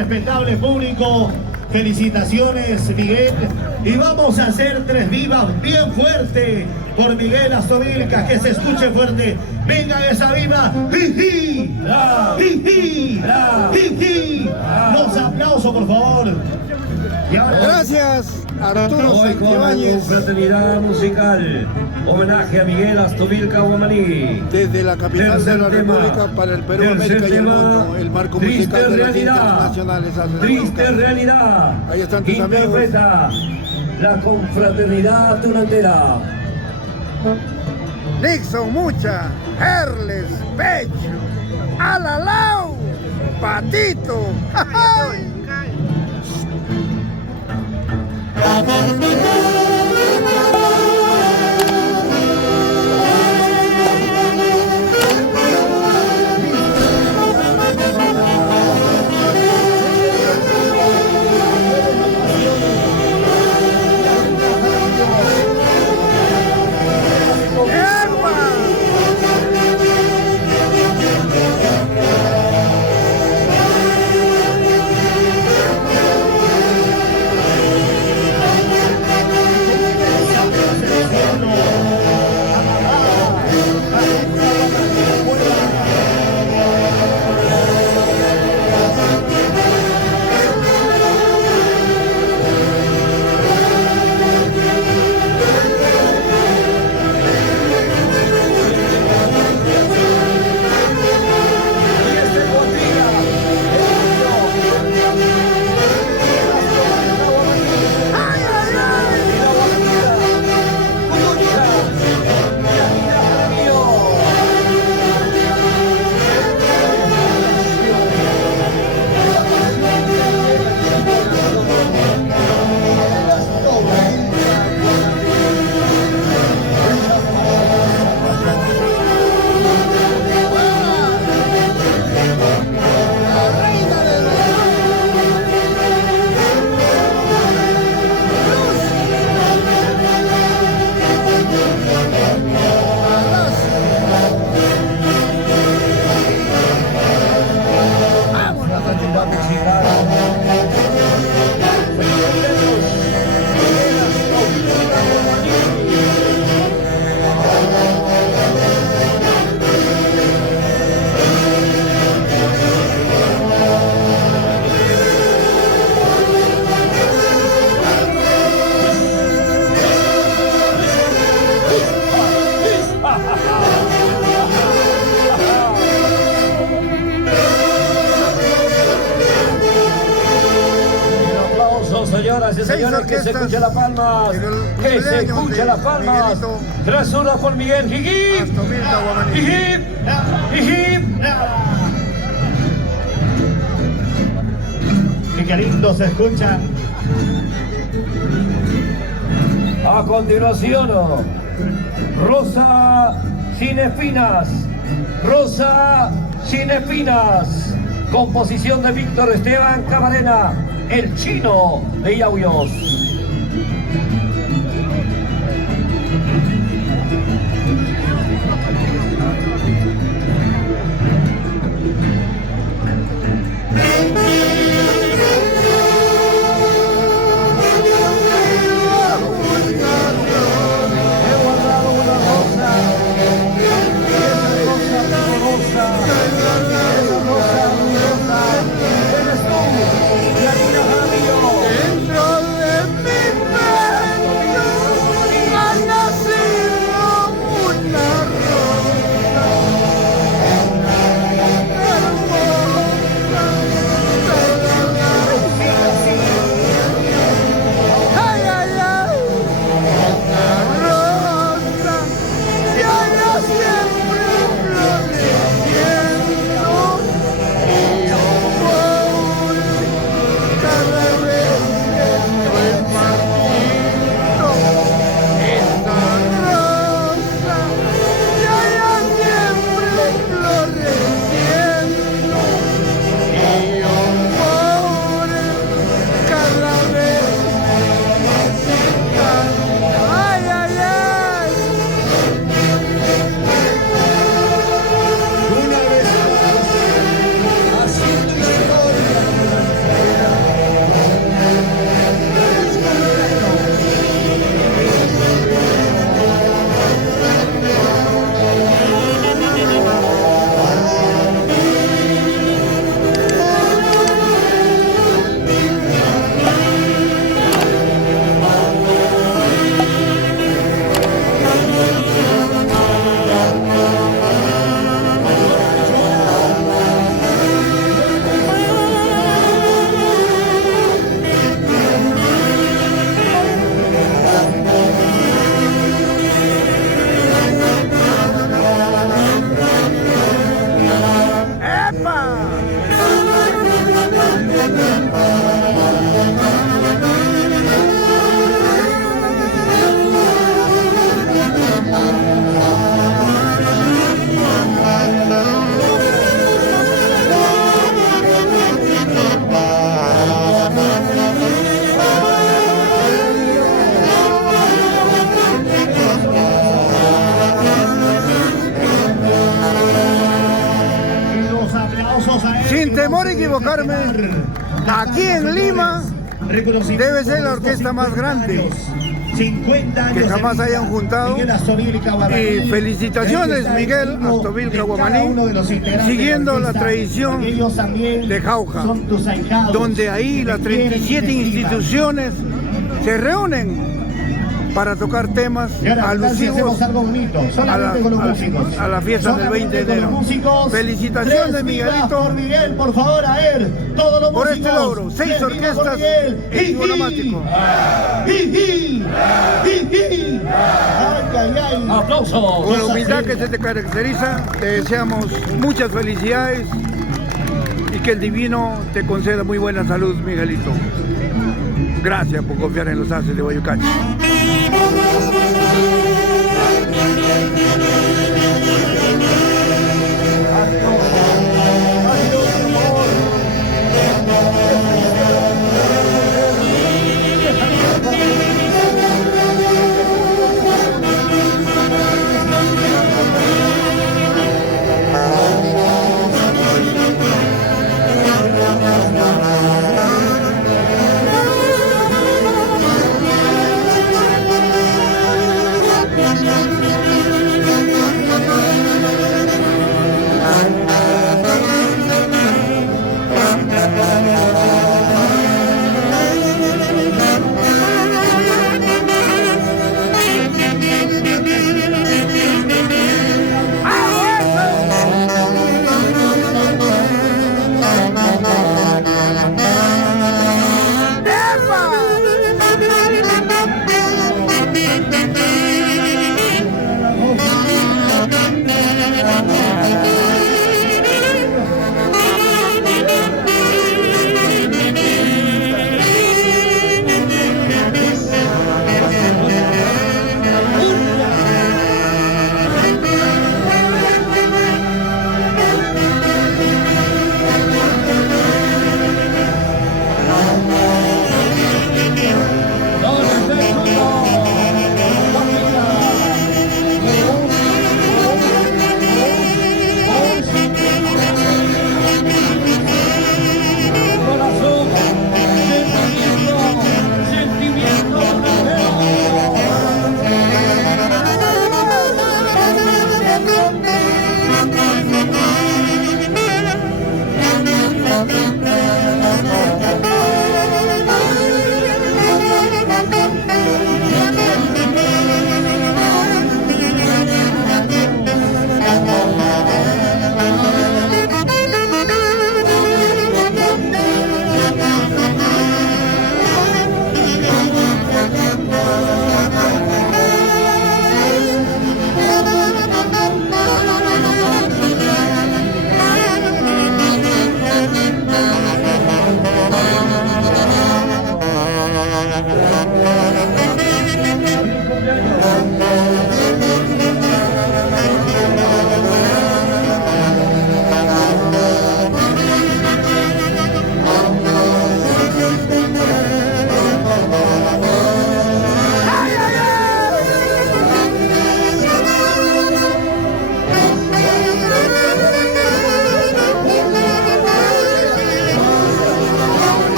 respetable público. Felicitaciones, Miguel. Y vamos a hacer 3 vivas bien fuerte por Miguel Astovilca, que se escuche fuerte. Venga esa viva. ¡Jiji! ¡Jiji! ¡Jiji! Los aplausos, por favor. Y ahora... Gracias, Arturo Hoy con la Santibáñez. confraternidad musical, homenaje a Miguel Astovilca Guamaní. Desde la capital de la República para el Perú, América y el mundo, el marco musical de las internacionales. Triste realidad. Ahí están tus amigos. Interpreta la confraternidad tunantera. Nixon Mucha, Herles, Pech, Alalau, Patito. Señoras y señores, que se escuche las palmas, que se escuche las palmas. Trasura por Miguel. Hijip, hijip, hijip. Y qué lindo se escuchan. A continuación, Rosa sin espinas. Rosa sin espinas. Composición de Víctor Esteban Camarena, el chino de Yauyos. Dentro de mi sin temor a equivocarme, aquí en Lima debe ser la orquesta más grande 50 años que jamás hayan juntado. Y felicitaciones, Miguel Astovil Caguamaní, siguiendo la tradición de Jauja, donde ahí las 37 instituciones se reúnen para tocar temas alusivos a la fiesta del 20 de enero. Felicitaciones, Miguelito, por Miguel, por favor, a él, todos los por músicos, este logro. 6 orquestas en Monomático. ¡Aplausos! Con la humildad que se te caracteriza, te deseamos muchas felicidades y que el Divino te conceda muy buena salud, Miguelito. Gracias por confiar en los haces de Guayucachi.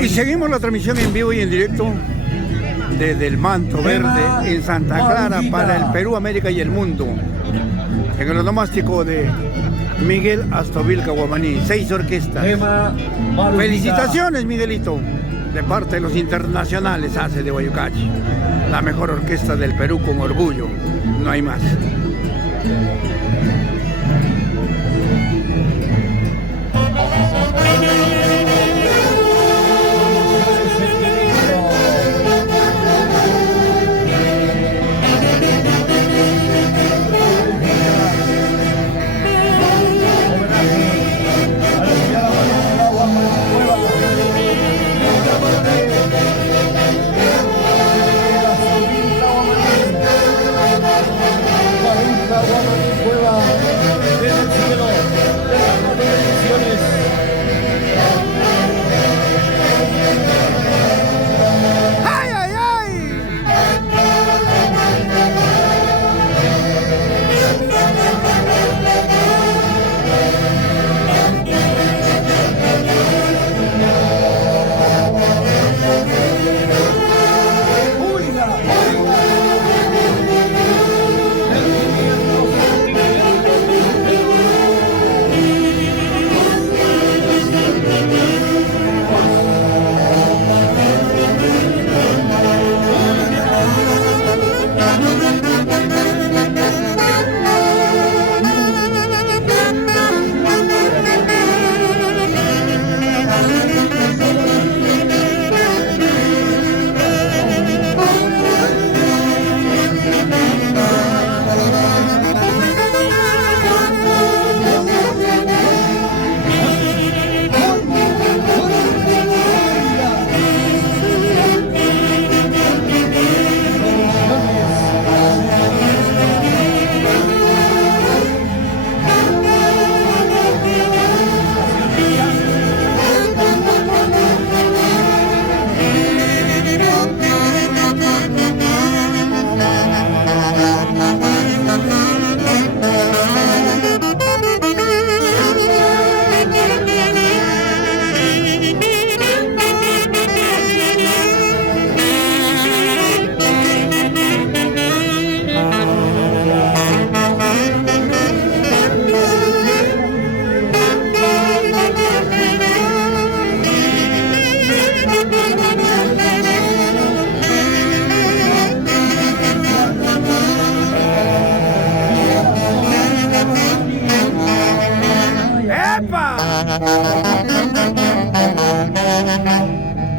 Y seguimos la transmisión en vivo y en directo desde el Manto Verde en Santa Clara para el Perú, América y el mundo, en el onomástico de Miguel Astovil Caguamaní, 6 orquestas. Felicitaciones, Miguelito, de parte de los internacionales haces de Guayucachi, la mejor orquesta del Perú con orgullo, no hay más. Cueva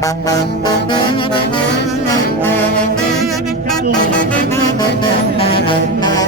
Thank you.